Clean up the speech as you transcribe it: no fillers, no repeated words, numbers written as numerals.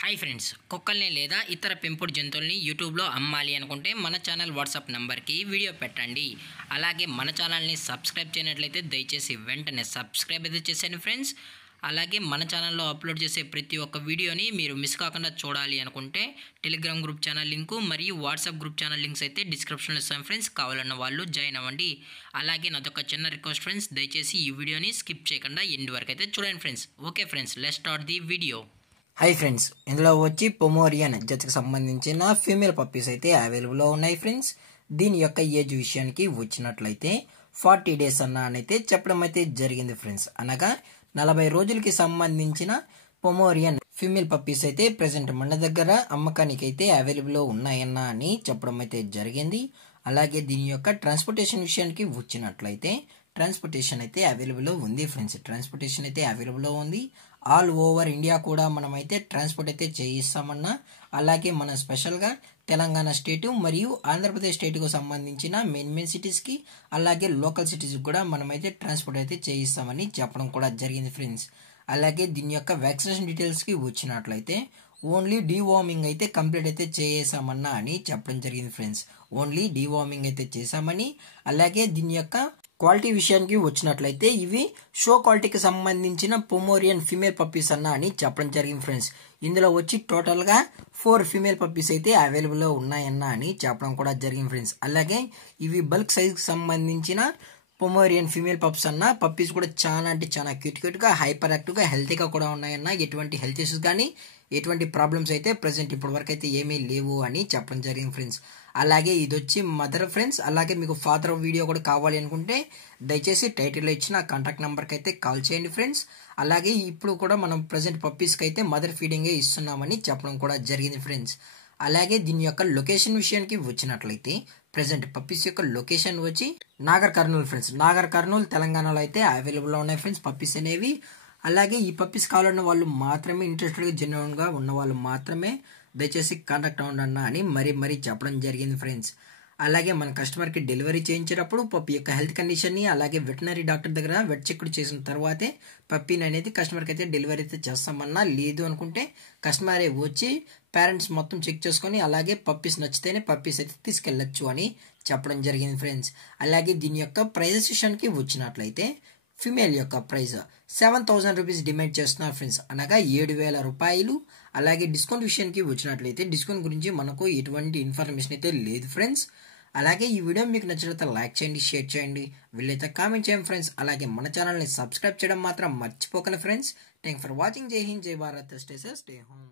Hi friends, కుక్కల్ని లేదా ఇతర పెంపుడు జంతువుల్ని యూట్యూబ్లో అమ్మాలి అనుకుంటే మన ఛానల్ వాట్సాప్ నెంబర్కి వీడియో పెట్టండి. అలాగే మన ఛానల్ని సబ్స్క్రైబ్ చేయనట్లయితే దయచేసి వెంటనే సబ్స్క్రైబ్ అయితే చేసేయండి ఫ్రెండ్స్. అలాగే మన ఛానల్లో అప్లోడ్ చేసే ప్రతి ఒక్క వీడియోని మీరు మిస్ కాకుండా చూడాలి అనుకుంటే టెలిగ్రామ్ గ్రూప్ ఛానల్ లింకు మరియు వాట్సాప్ గ్రూప్ ఛానల్ లింక్స్ అయితే డిస్క్రిప్షన్లో ఇస్తాం ఫ్రెండ్స్. కావాలన్న వాళ్ళు జాయిన్ అవ్వండి. అలాగే నాదొక చిన్న రిక్వెస్ట్ ఫ్రెండ్స్, దయచేసి ఈ వీడియోని స్కిప్ చేయకుండా ఎండ్ వరకు అయితే చూడండి friends. Okay friends, let's start the video. Hi friends, ఇందులో వచ్చి పొమోరియన్ జతకు సంబంధించిన ఫీమేల్ పప్పీస్ అయితే అవైలబుల్లో ఉన్నాయి ఫ్రెండ్స్. దీని యొక్క ఏజ్ విషయానికి వచ్చినట్లయితే 40 డేస్ అన్నైతే చెప్పడం అయితే జరిగింది ఫ్రెండ్స్. అనగా 40 రోజులకి సంబంధించిన పొమోరియన్ ఫీమేల్ పప్పీస్ అయితే ప్రెసెంట్ మన దగ్గర అమ్మకానికి అయితే అవైలబుల్లో ఉన్నాయన్న అని చెప్పడం అయితే జరిగింది. అలాగే దీని యొక్క ట్రాన్స్పోర్టేషన్ విషయానికి వచ్చినట్లయితే ట్రాన్స్పోర్టేషన్ అయితే అవైలబుల్లో ఉంది ఫ్రెండ్స్. ట్రాన్స్పోర్టేషన్ అయితే అవైలబుల్లో ఉంది. ఆల్ ఓవర్ ఇండియా కూడా మనమైతే ట్రాన్స్పోర్ట్ అయితే చేయిస్తామన్నా. అలాగే మన స్పెషల్గా తెలంగాణ స్టేటు మరియు ఆంధ్రప్రదేశ్ స్టేట్కు సంబంధించిన మెయిన్ సిటీస్కి అలాగే లోకల్ సిటీస్కి కూడా మనమైతే ట్రాన్స్పోర్ట్ అయితే చేయిస్తామని చెప్పడం కూడా జరిగింది ఫ్రెండ్స్. అలాగే దీని యొక్క వ్యాక్సినేషన్ డీటెయిల్స్కి వచ్చినట్లయితే ఓన్లీ డీవార్మింగ్ అయితే కంప్లీట్ అయితే చేసామన్నా అని చెప్పడం జరిగింది ఫ్రెండ్స్. ఓన్లీ డీవార్మింగ్ అయితే చేసామని. అలాగే దీని యొక్క క్వాలిటీ విషయానికి వచ్చినట్లయితే ఇవి షో క్వాలిటీకి సంబంధించిన పొమోరియన్ ఫీమేల్ పప్పీస్ అన్న అని చెప్పడం జరిగింది ఫ్రెండ్స్. ఇందులో వచ్చి టోటల్గా 4 ఫీమేల్ పప్పీస్ అయితే అవైలబుల్లో ఉన్నాయన్న అని చెప్పడం కూడా జరిగింది ఫ్రెండ్స్. అలాగే ఇవి బల్క్ సైజ్కి సంబంధించిన పొమోరియన్ ఫీమేల్ పప్స్ అన్న పప్పీస్ కూడా చాలా అంటే చాలా క్యూట్గా హైపర్ యాక్టివ్గా హెల్తీగా కూడా ఉన్నాయన్న. ఎటువంటి హెల్త్ ఇష్యూస్ కానీ ఎటువంటి ప్రాబ్లమ్స్ అయితే ప్రజెంట్ ఇప్పటి వరకు అయితే ఏమీ లేవు అని చెప్పడం జరిగింది ఫ్రెండ్స్. అలాగే ఇది వచ్చి మదర్ ఫ్రెండ్స్. అలాగే మీకు ఫాదర్ వీడియో కూడా కావాలి అనుకుంటే దయచేసి టైటిల్లో ఇచ్చిన కాంటాక్ట్ నెంబర్కి అయితే కాల్ చేయండి ఫ్రెండ్స్. అలాగే ఇప్పుడు కూడా మనం ప్రజెంట్ పప్పీస్కి అయితే మదర్ ఫీడింగే ఇస్తున్నామని చెప్పడం కూడా జరిగింది ఫ్రెండ్స్. అలాగే దీని యొక్క లొకేషన్ విషయానికి వచ్చినట్లయితే ప్రెసెంట్ పప్పీస్ యొక్క లొకేషన్ వచ్చి నాగర్ కర్నూలు ఫ్రెండ్స్. నాగర్ కర్నూలు తెలంగాణలో అయితే అవైలబుల్లో ఉన్నాయి ఫ్రెండ్స్ పప్పీస్ అనేవి. అలాగే ఈ పప్పీస్ కావాలన్న వాళ్ళు మాత్రమే, ఇంట్రెస్టెడ్గా జెన్యున్గా ఉన్న వాళ్ళు మాత్రమే దయచేసి కాంటాక్ట్ అవ్వండి అని మరీ చెప్పడం జరిగింది ఫ్రెండ్స్. అలాగే మన కస్టమర్కి డెలివరీ చేయించేటప్పుడు పప్పి యొక్క హెల్త్ కండిషన్ని అలాగే వెటనరీ డాక్టర్ దగ్గర వెట్ చెక్ చేసిన తర్వాతే పప్పీని అనేది కస్టమర్కి అయితే డెలివరీ అయితే చేస్తామన్నా. లేదు అనుకుంటే కస్టమరే వచ్చి పేరెంట్స్ మొత్తం చెక్ చేసుకొని అలాగే పప్పీస్ నచ్చితేనే పప్పీస్ అయితే తీసుకెళ్ళచ్చు అని చెప్పడం జరిగింది ఫ్రెండ్స్. అలాగే దీని యొక్క ప్రైజెస్ విషయానికి వచ్చినట్లయితే ఫిమేల్ యొక్క ప్రైస్ 7,000 రూపీస్ డిమాండ్ చేస్తున్నారు ఫ్రెండ్స్. అనగా 7,000 రూపాయలు. అలాగే డిస్కౌంట్ విషయానికి వచ్చినట్లయితే డిస్కౌంట్ గురించి మనకు ఎటువంటి ఇన్ఫర్మేషన్ అయితే లేదు ఫ్రెండ్స్. అలాగే ఈ వీడియో మీకు నచ్చినట్లయితే లైక్ చేయండి, షేర్ చేయండి, వీళ్ళైతే కామెంట్ చేయండి ఫ్రెండ్స్. అలాగే మన ఛానల్ని సబ్స్క్రైబ్ చేయడం మాత్రం మర్చిపోకండి ఫ్రెండ్స్. Thank for watching. జై హింద్, జై Bharat, stay safe, stay home.